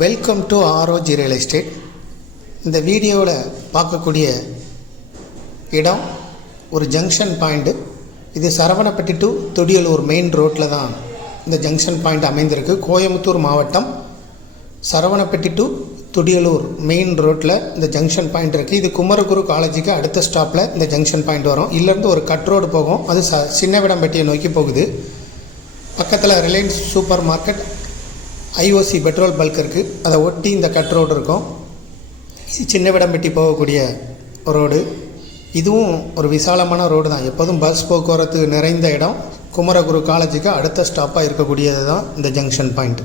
Welcome to ROG real estate. இந்த வீடியோவில் பார்க்கக்கூடிய இடம் ஒரு ஜங்ஷன் பாயிண்ட்டு. இது சரவணப்பட்டி டு தொடியலூர் மெயின் ரோட்டில் தான் இந்த ஜங்ஷன் பாயிண்ட் அமைந்திருக்கு. கோயம்புத்தூர் மாவட்டம் சரவணப்பட்டி டு தொடியலூர் மெயின் ரோட்டில் இந்த ஜங்ஷன் பாயிண்ட் இருக்குது. இது குமரகுரு காலேஜுக்கு அடுத்த ஸ்டாப்பில் இந்த ஜங்ஷன் பாயிண்ட் வரும். இதிலேருந்து ஒரு கட் ரோடு போகும், அது சின்னவிடம்பட்டியை நோக்கி போகுது. பக்கத்தில் Reliance super market, IOC petrol bulk இருக்குது. அதை ஒட்டி இந்த கட் ரோடு இருக்கும். இது சின்னவிடம்பட்டி போகக்கூடிய ரோடு. இதுவும் ஒரு விசாலமான ரோடு தான். எப்போதும் பஸ் போக்குவரத்து நிறைந்த இடம். குமரகுரு காலேஜுக்கு அடுத்த ஸ்டாப்பாக இருக்கக்கூடியது தான் இந்த ஜங்ஷன் பாயிண்ட்.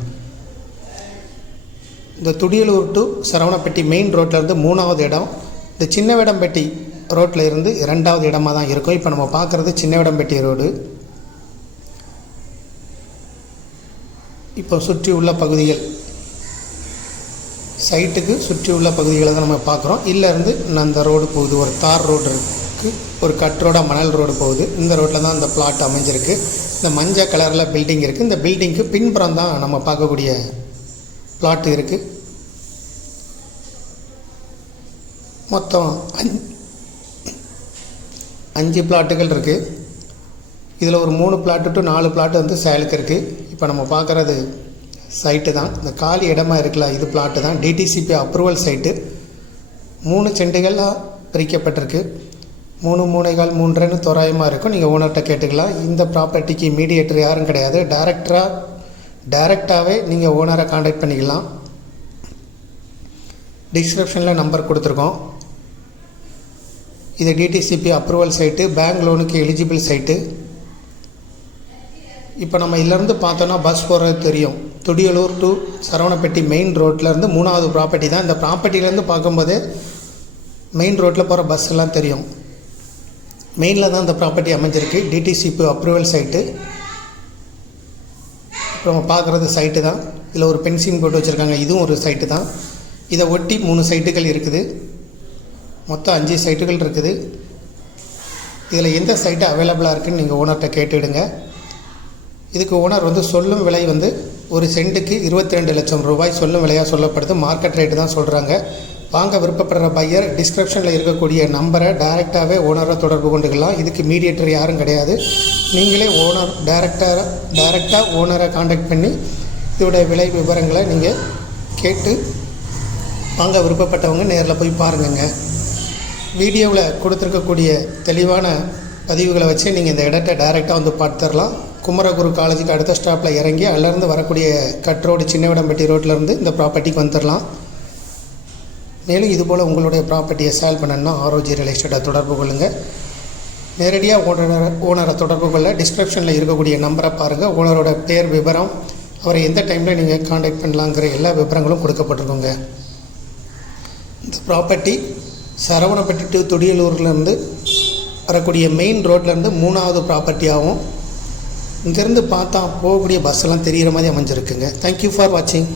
இந்த துடியலூர் டு சரவணப்பட்டி மெயின் ரோட்டிலேருந்து 3வது இடம். இந்த சின்னவிடம்பட்டி ரோட்டில் இருந்து 2வது இடமாக தான் இருக்கும். இப்போ நம்ம பார்க்குறது சின்னவிடம்பட்டி ரோடு. இப்போ சுற்றி உள்ள பகுதிகள், சைட்டுக்கு சுற்றி உள்ள பகுதிகளை தான் நம்ம பார்க்குறோம். இதிலேருந்து அந்த ரோடு போகுது, ஒரு தார் ரோடு இருக்குது, ஒரு கட் ரோடாக மணல் ரோடு போகுது. இந்த ரோட்டில் தான் இந்த பிளாட் அமைஞ்சிருக்கு. இந்த மஞ்சள் கலரில் பில்டிங் இருக்குது. இந்த பில்டிங்க்கு பின்புறம் தான் நம்ம பார்க்கக்கூடிய பிளாட் இருக்குது. மொத்தம் 5 பிளாட்டுகள் இருக்குது. இதில் ஒரு 3 பிளாட்டு டு 4 பிளாட்டு வந்து சேலுக்கு இருக்குது. இப்போ நம்ம பார்க்குறது சைட்டு தான். இந்த காலி இடமா இருக்குல்ல, இது பிளாட்டு தான். DTCP approval site. 3 சென்டுகளாக பிரிக்கப்பட்டிருக்கு. 3 3/4 3 தோராயமாக இருக்கும். நீங்கள் ஓனர்கிட்ட கேட்டுக்கலாம். இந்த ப்ராப்பர்ட்டிக்கு மீடியேட்டர் யாரும் கிடையாது. டைரெக்டாகவே நீங்கள் ஓனரை கான்டாக்ட் பண்ணிக்கலாம். டிஸ்கிரிப்ஷனில் நம்பர் கொடுத்துருக்கோம். இது டிடிசிபி அப்ரூவல் சைட்டு, பேங்க் லோனுக்கு எலிஜிபிள் சைட்டு. இப்போ நம்ம இதிலேருந்து பார்த்தோன்னா பஸ் போகிறது தெரியும். தொடியலூர் டு சரவணப்பட்டி மெயின் ரோட்லேருந்து 3வது ப்ராப்பர்ட்டி தான். இந்த ப்ராப்பர்ட்டிலேருந்து பார்க்கும்போது மெயின் ரோட்டில் போகிற பஸ் எல்லாம் தெரியும். மெயினில் தான் இந்த ப்ராப்பர்ட்டி அமைஞ்சிருக்கு. DTCP approval site. இப்போ நம்ம பார்க்குறது சைட்டு தான். இதில் ஒரு பென்சிங் போட்டு வச்சுருக்காங்க, இதுவும் ஒரு சைட்டு தான். இதை ஒட்டி 3 சைட்டுகள் இருக்குது. மொத்தம் 5 சைட்டுகள் இருக்குது. இதில் எந்த சைட்டு அவைலபிளாக இருக்குதுன்னு நீங்கள் ஓனர்கிட்ட கேட்டுவிடுங்க. இதுக்கு ஓனர் வந்து சொல்லும் விலை வந்து ஒரு சென்ட்டுக்கு 22 லட்சம் ரூபாய் சொல்லும் விலையாக சொல்லப்படுது. மார்க்கெட் ரேட்டு தான் சொல்கிறாங்க. வாங்க விருப்பப்படுற பையர் டிஸ்கிரிப்ஷனில் இருக்கக்கூடிய நம்பரை டைரெக்டாகவே ஓனரை தொடர்பு கொண்டுக்கலாம். இதுக்கு மீடியேட்டர் யாரும் கிடையாது. நீங்களே ஓனர் டைரெக்டாக ஓனரை கான்டாக்ட் பண்ணி இதோடைய விலை விவரங்களை நீங்கள் கேட்டு வாங்க விருப்பப்பட்டவங்க நேரில் போய் பாருங்கங்க. வீடியோவில் கொடுத்துருக்கக்கூடிய தெளிவான பதிவுகளை வச்சு நீங்கள் இந்த இடத்த டைரெக்டாக வந்து பார்த்துடலாம். குமரகுரு காலேஜுக்கு அடுத்த ஸ்டாப்பில் இறங்கி அதிலேருந்து வரக்கூடிய கட் ரோடு சின்னவிடம்பட்டி ரோட்டிலேருந்து இந்த ப்ராப்பர்ட்டிக்கு வந்துடலாம். மேலும் இதுபோல் உங்களுடைய ப்ராப்பர்ட்டியை சேல் பண்ணணும்னா ஆர்ஓஜி ரியல் எஸ்டேட்டை தொடர்பு கொள்ளுங்கள். நேரடியாக ஓனரை தொடர்பு கொள்ள டிஸ்கிரிப்ஷனில் இருக்கக்கூடிய நம்பரை பாருங்கள். ஓனரோட பேர் விவரம், அவரை எந்த டைமில் நீங்கள் கான்டாக்ட் பண்ணலாங்கிற எல்லா விவரங்களும் கொடுக்கப்பட்டிருக்குங்க. இந்த ப்ராப்பர்ட்டி சரவணப்பட்டி டு தொடியலூர்லேருந்து வரக்கூடிய மெயின் ரோட்லேருந்து 3வது ப்ராப்பர்ட்டியாகவும் இங்கேருந்து பார்த்தா போகக்கூடிய பஸ்ஸெல்லாம் தெரிகிற மாதிரி அமைஞ்சிருக்குங்க. தேங்க்யூ ஃபார் வாட்சிங்.